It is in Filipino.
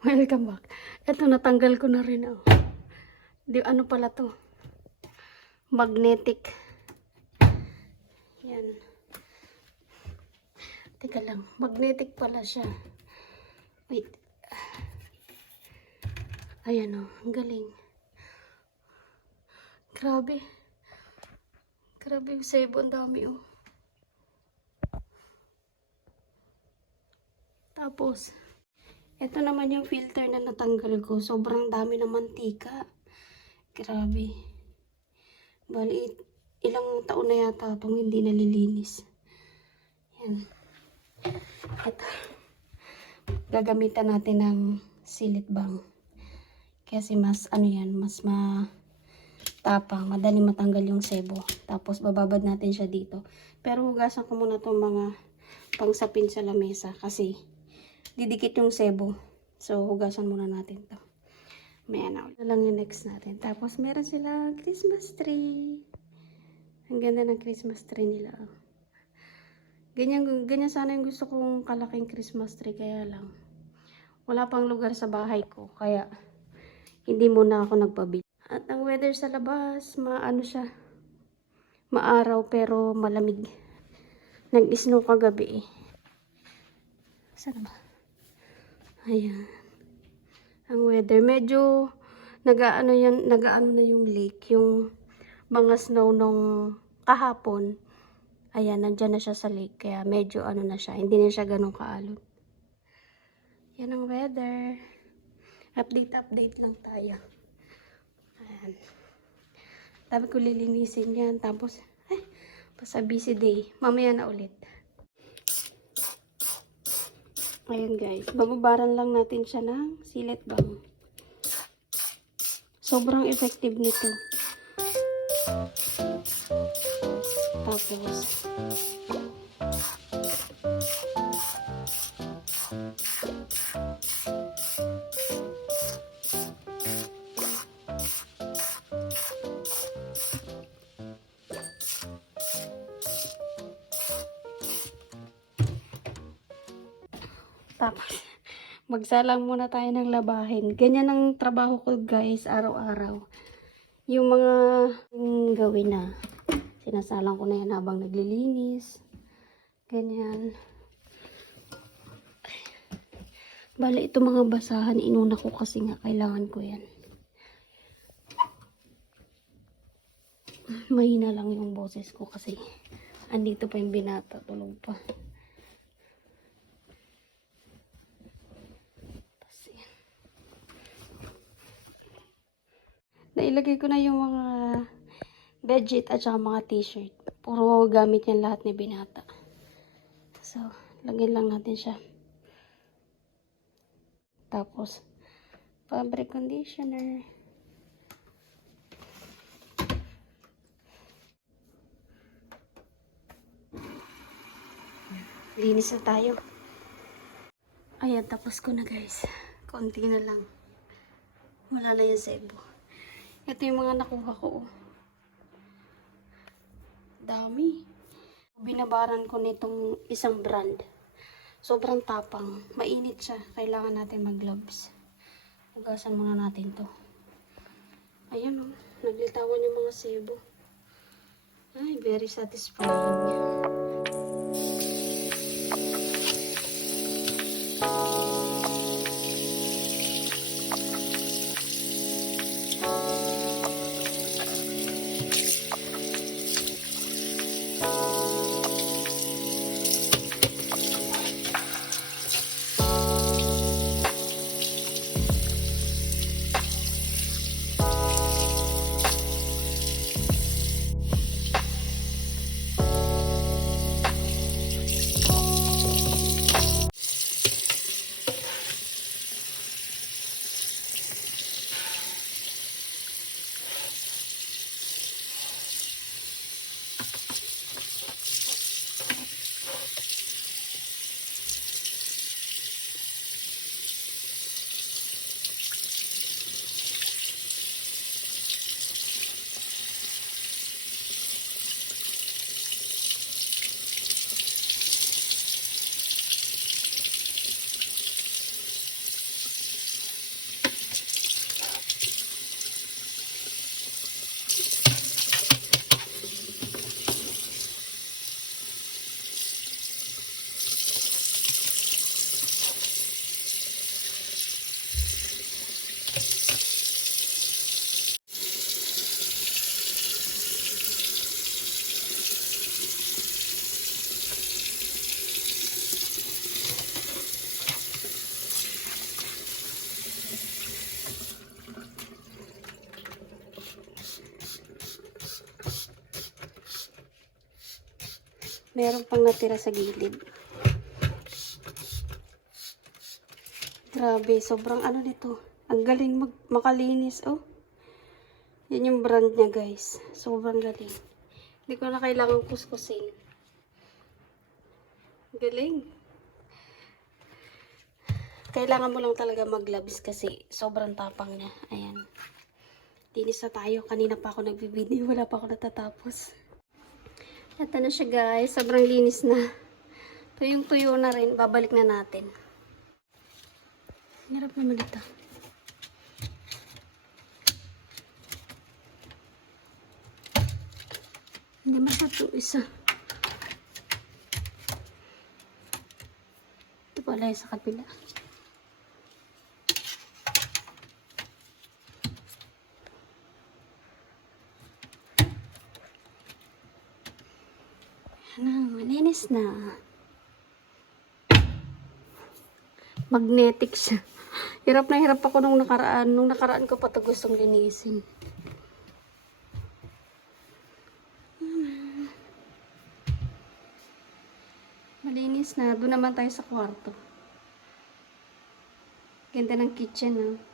Welcome back. Ito, natanggal ko na rin. Oh. Di, ano pala to? Magnetic. Yan. Teka lang. Magnetic pala siya. Wait. Ayan, oh. Ang galing. Grabe. Grabe yung sebo. Ang dami, oh. Tapos, ito naman yung filter na natanggal ko. Sobrang dami ng mantika. Grabe. Bali, ilang taon na yata itong hindi nalilinis. Yan. Ito. Gagamitan natin ng silit bang. Kasi mas, ano yan, mas matapang. Madali matanggal yung sebo. Tapos, bababad natin siya dito. Pero hugasan ko muna itong mga pangsapin sa lamesa. Kasi, didikit yung sebo. So, hugasan muna natin to. May ano. Ito lang yung next natin. Tapos, meron silang Christmas tree. Ang ganda ng Christmas tree nila. Ganyan sana yung gusto kong kalaking Christmas tree. Kaya lang, wala pang lugar sa bahay ko. Kaya, hindi muna ako nagpabili. At ang weather sa labas, maano siya. Maaraw pero malamig. Nag-snow kagabi eh. Saan ba? Ayan. Ang weather. Medyo nagaano na yung lake. Yung mga snow nung kahapon. Ayan, nandyan na siya sa lake. Kaya medyo ano na siya. Hindi na siya ganun kaalon. Yan ang weather. Update lang tayo. Ayan. Sabi ko lilinisin yan. Tapos, basta busy day. Mamaya na ulit. Ayan guys, bababaran lang natin siya ng silit bang. Sobrang effective nito. Tapos, magsalang muna tayo ng labahin. Ganyan ang trabaho ko guys, araw-araw. Yung mga gawin na, sinasalang ko na yan habang naglilinis. Ganyan. Bale, ito mga basahan, inuna ko kasi nga, kailangan ko yan. Mahina lang yung boses ko kasi andito pa yung binata, tulog pa. Nailagay ko na yung mga bedsheet at saka mga t-shirt. Puro gamit yan lahat ni binata. So, lagyan lang natin siya. Tapos, fabric conditioner. Linis na tayo. Ayan, tapos ko na guys. Konti na lang. Wala na yung sebo. Ito yung mga nakuha ko. Dami. Binabaran ko nitong isang brand. Sobrang tapang. Mainit siya. Kailangan natin mag-gloves. Hugasan muna natin to. Ayan o. Naglitawan yung mga sebo. Ay, very satisfying. Meron pang natira sa gilid. Grabe, sobrang ano nito. Ang galing makalinis, oh. Yan yung brand niya, guys. Sobrang galing. Hindi ko na kailangan kuskusin. Galing. Kailangan mo lang talaga mag-gloves kasi sobrang tapang niya. Ayan. Linis na tayo. Kanina pa ako nagbibideo. Wala pa ako natatapos. Ito na siya, guys. Sobrang linis na. Tuyong-tuyo na rin. Babalik na natin. Hirap naman ito. Hindi masarap yung isa. Ito pala sa kapila. Malinis na. Magnetic siya. Hirap na hirap ako nung nakaraan. Nung nakaraan ko pa ito gustong linisin. Malinis na. Doon naman tayo sa kwarto. Ganda ng kitchen, ha.